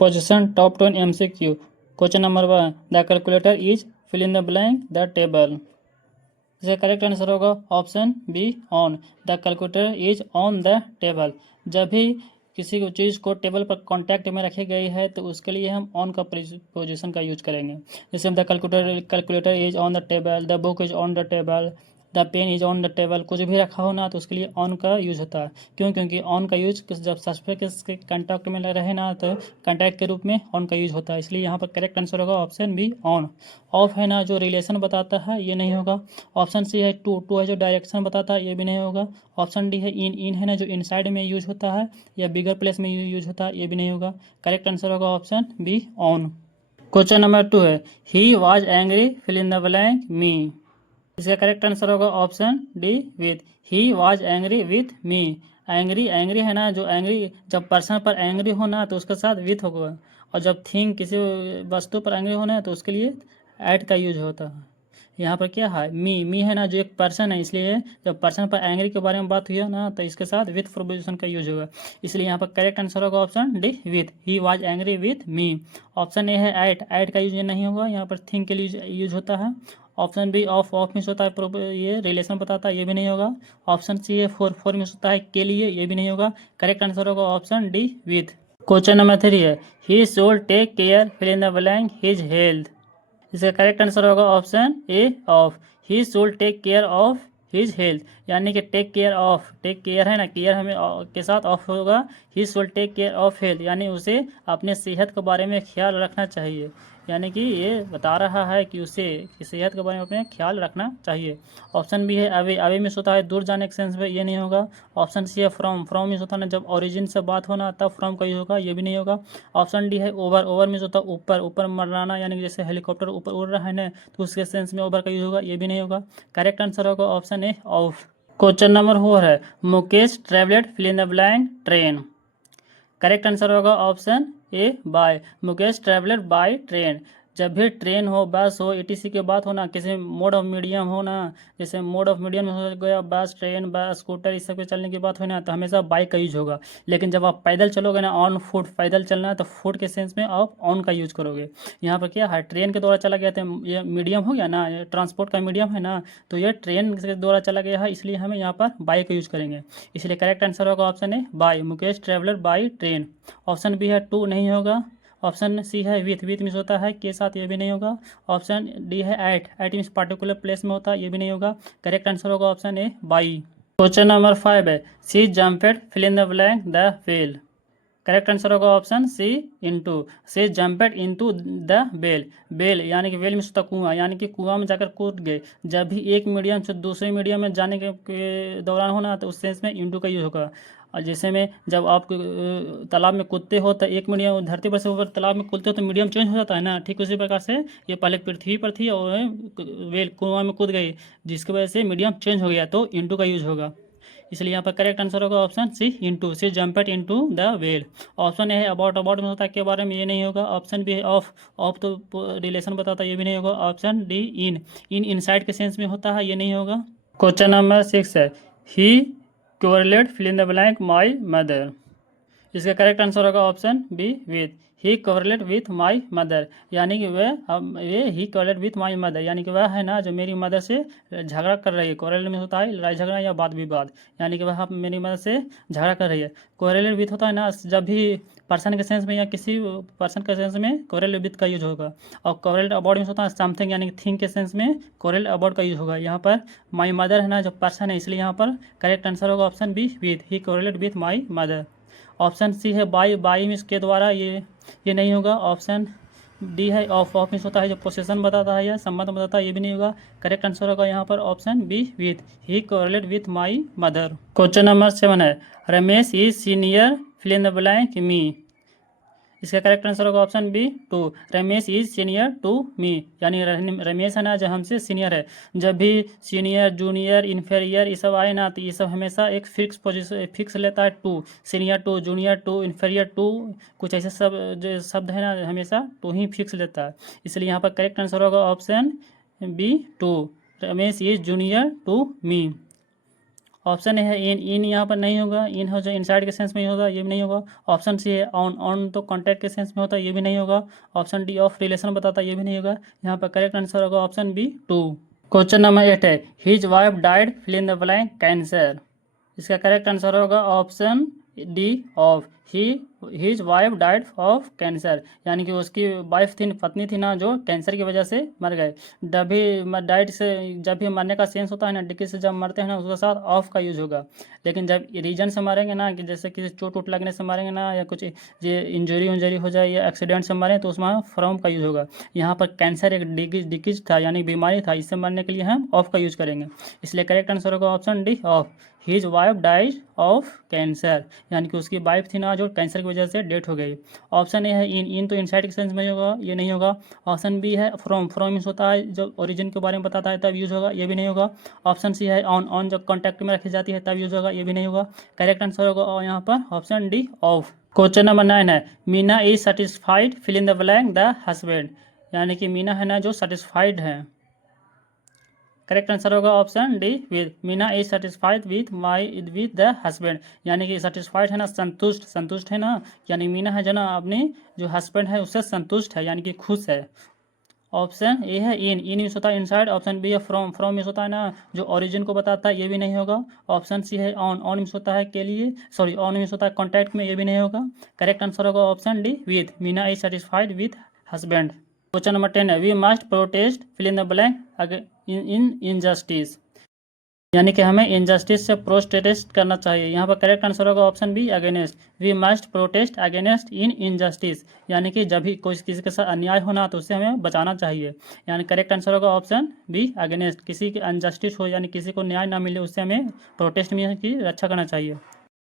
Proposition top 10 MCQ. Question number 1. The calculator is fill in the blank the table. इसका correct answer होगा option B on. The calculator is on the table. जब भी किसी चीज़ को table पर contact में रखी गई है तो उसके लिए हम ऑन का पोजीशन का यूज करेंगे. जैसे हम the calculator is on the table, the book is on the table, the pen is on the table. कुछ भी रखा हो ना तो उसके लिए ऑन का यूज होता है. क्यों? क्योंकि ऑन का यूज जब सस्पेक्ट के कॉन्टैक्ट में रहे ना तो कॉन्टैक्ट के रूप में ऑन का यूज होता है. इसलिए यहाँ पर करेक्ट आंसर होगा ऑप्शन बी ऑन. ऑफ है ना जो रिलेशन बताता है ये नहीं होगा. ऑप्शन सी है टू है जो डायरेक्शन बताता है ये भी नहीं होगा. ऑप्शन डी है इन है ना जो इनसाइड में यूज होता है या बिगर प्लेस में यूज होता है ये भी नहीं होगा. करेक्ट आंसर होगा option B on. Question number 2 है he was angry fill in the blank me. इसका करेक्ट आंसर होगा option D with. He was angry with me. Angry है ना जो एंग्री जब पर्सन पर एंग्री होना तो उसके साथ विथ होगा. और जब थिंग किसी वस्तु पर एंग्री होना है तो उसके लिए एट का यूज होता है. यहाँ पर क्या है मी है ना जो एक पर्सन है. इसलिए जब पर्सन पर एंग्री के बारे में बात हुई है ना तो इसके साथ विथ प्रोपोजिशन का यूज होगा. इसलिए यहाँ पर करेक्ट आंसर होगा option D with. He was angry with me. Option A है एट का यूज नहीं होगा. यहाँ पर थिंग के लिए यूज होता है. ऑप्शन बी ऑफ मीन्स होता है ये रिलेशन बताता है ये भी नहीं होगा. ऑप्शन सी है फोर मीन्स होता है के लिए ये भी नहीं होगा. करेक्ट आंसर होगा option D with. Question number 3 है he should take care fill in the blank his health. इसका करेक्ट आंसर होगा option A of. He should take care of his health यानी कि टेक केयर है ना care हमें के साथ ऑफ होगा. He should take care of health यानी उसे अपने सेहत के बारे में ख्याल रखना चाहिए. यानी कि ये बता रहा है कि उसे सेहत के बारे में अपने ख्याल रखना चाहिए. ऑप्शन बी है अवे में होता है दूर जाने के सेंस में ये नहीं होगा. ऑप्शन सी है फ्रॉम में होता है ना जब ओरिजिन से बात होना तब फ्रॉम का यूज होगा ये भी नहीं होगा. ऑप्शन डी है ओवर में होता है ऊपर मरना यानी कि जैसे हेलीकॉप्टर ऊपर उड़ रहा है ना तो उसके सेंस में ओवर का यूज होगा ये भी नहीं होगा. करेक्ट आंसर होगा option A of. Question number 4 है Mukesh travelled fill in the blank train. Correct answer होगा option A by. Mukesh traveller by train. जब भी ट्रेन हो बस हो ईटीसी के बात होना किसी मोड ऑफ मीडियम हो ना जैसे मोड ऑफ मीडियम में हो गया बस ट्रेन बस स्कूटर इस सब के चलने की बात हो ना तो हमेशा बाइक का यूज होगा. लेकिन जब आप पैदल चलोगे ना ऑन फुट पैदल चलना है तो फुट के सेंस में आप ऑन का यूज करोगे. यहाँ पर क्या है ट्रेन के द्वारा चला गया था ये मीडियम हो गया ना ये ट्रांसपोर्ट का मीडियम है ना तो ये ट्रेन के द्वारा चला गया है इसलिए हमें यहाँ पर बाइक का यूज करेंगे. इसलिए करेक्ट आंसर होगा option A by. Mukesh traveller by train. Option B है टू नहीं होगा. ऑप्शन सी है विथ मीन्स होता है के साथ ये भी नहीं होगा. ऑप्शन डी है एट मीन्स पार्टिकुलर प्लेस में होता है ये भी नहीं होगा. करेक्ट आंसर होगा option A by. Question number 5 है she jumped fill in the blank the well. Correct answer होगा option C into. She jumped into the bell यानी कि वेल में होता कुआं यानी कि कुआं में जाकर कूद गए. जब भी एक मीडियम से दूसरे मीडियम में जाने के दौरान होना तो उस सेंस में इंटू का यूज होगा. और जैसे में जब आप तालाब में कूदते हो तो एक मीडियम धरती पर से ऊपर तालाब में कूदते हो तो मीडियम चेंज हो जाता है ना. ठीक उसी प्रकार से ये पहले पृथ्वी पर थी और वेल कुआं में कूद गई जिसकी वजह से मीडियम चेंज हो गया तो इंटू का यूज होगा. इसलिए यहाँ पर करेक्ट आंसर होगा option C into. She jumped into the well. Option A है अबाउट में होता है के बारे में ये नहीं होगा. ऑप्शन बी है ऑफ तो रिलेशन बताता है ये भी नहीं होगा. ऑप्शन डी इनसाइड के सेंस में होता है ये नहीं होगा. क्वेश्चन नंबर 6 है he correlate fill in the blank my mother. इसका करेक्ट आंसर होगा option B with. He correlate with my mother यानी कि वह he correlate with my mother यानी कि वह है ना जो मेरी मदर से झगड़ा कर रही है. कोरिलेट में होता है लड़ाई झगड़ा या वाद विवाद यानी कि वह मेरी मदर से झगड़ा कर रही है. कोरिलेट विथ होता है ना जब भी पर्सन के सेंस में या किसी पर्सन के सेंस में कोरिलेट विथ का यूज होगा. और कोरिलेट अबाउट में होता है समथिंग यानी कि थिंग के सेंस में कोरिलेट अबाउट का यूज होगा. यहाँ पर माई मदर है ना जो पर्सन है इसलिए यहाँ पर करेक्ट आंसर होगा option B with. He correlate with my mother. Option C है बाई मीन्स के द्वारा ये नहीं होगा. ऑप्शन डी है ऑफ मीन्स होता है जो पोसेशन बताता है या संबंध बताता है ये भी नहीं होगा. करेक्ट आंसर होगा यहाँ पर option B with. He correlate with my mother. Question number 7 है Ramesh is senior fill in the blank me. इसका करेक्ट आंसर होगा option B to. Ramesh is senior to me यानी रमेश है ना जो हमसे सीनियर है. जब भी सीनियर जूनियर इन्फीरियर ये सब आए ना तो ये सब हमेशा एक फिक्स पोजीशन फिक्स लेता है to. Senior to junior to inferior to कुछ ऐसे सब जो शब्द है ना हमेशा टू ही फिक्स लेता है. इसलिए यहाँ पर करेक्ट आंसर होगा option B to. Ramesh is junior to me. Option A है इन यहाँ पर नहीं होगा, इन हो जो इनसाइड के सेंस में ही होगा, ये भी नहीं होगा। ऑप्शन सी है ऑन तो कॉन्टैक्ट के सेंस में होता है, ये भी नहीं होगा। ऑप्शन डी ऑफ रिलेशन बताता है, ये भी नहीं होगा। यहाँ पर करेक्ट आंसर होगा ऑप्शन बी 2। क्वेश्चन नंबर 8 है his wife died fill in the blank cancer. इसका करेक्ट आंसर होगा option D of his wife died of cancer, यानी कि उसकी वाइफ थी, पत्नी थी ना, जो कैंसर की वजह से मर गए। जब भी डाइड से जब भी मरने का सेंस होता है ना, डिकी से जब मरते हैं ना, उसके साथ ऑफ का यूज होगा। लेकिन जब रीजन से मारेंगे ना, कि जैसे किसी चोट वोट लगने से मारेंगे ना, या कुछ ये इंजरी हो जाए या एक्सीडेंट से मारें, तो उसमें फ्रॉम का यूज होगा। यहाँ पर कैंसर एक डिकीज था, यानी बीमारी था, इससे मरने के लिए हम ऑफ का यूज करेंगे। इसलिए करेक्ट आंसर होगा option D of his wife dies of cancer, यानी कि उसकी वाइफ थी ना, जो कैंसर की वजह से डेथ हो गई। ऑप्शन ए है इन तो इनसाइड के सेंस में होगा, ये नहीं होगा। ऑप्शन बी है फ्रॉम मीन्स होता है जो ओरिजिन के बारे में बताता है तब यूज होगा, ये भी नहीं होगा। ऑप्शन सी है ऑन जब कॉन्टैक्ट में रखी जाती है तब यूज होगा, ये भी नहीं होगा। करेक्ट आंसर होगा और यहाँ पर option D of. Question number 9 है Meena is satisfied fill in the blank the husband, यानी कि मीना है ना जो सेटिस्फाइड है। करेक्ट आंसर होगा option D with Meena is satisfied with the husband, यानी कि सेटिस्फाइड है ना, संतुष्ट है ना, यानी मीना है जो ना अपने जो हस्बैंड है उससे संतुष्ट है, यानी कि खुश है। ऑप्शन ए है इन मीन्स होता है इनसाइड। ऑप्शन बी है फ्रॉम मीन्स होता है ना जो ओरिजिन को बताता है, ये भी नहीं होगा। ऑप्शन सी है ऑन मीन्स होता है के लिए, सॉरी ऑन मीन्स होता है कॉन्टैक्ट में, ये भी नहीं होगा। करेक्ट आंसर होगा option D with Meena is satisfied with husband. Question number 10 है we must protest fill in the blank in injustice, यानी कि हमें इनजस्टिस से प्रोटेस्ट करना चाहिए। यहाँ पर करेक्ट आंसर होगा option B against. We must protest against in injustice, यानी कि जब भी कोई किसी के साथ अन्याय होना तो उससे हमें बचाना चाहिए, यानी करेक्ट आंसर होगा ऑप्शन बी अगेंस्ट। किसी की अनजस्टिस हो यानी किसी को न्याय ना मिले उससे हमें प्रोटेस्ट में की रक्षा करना चाहिए।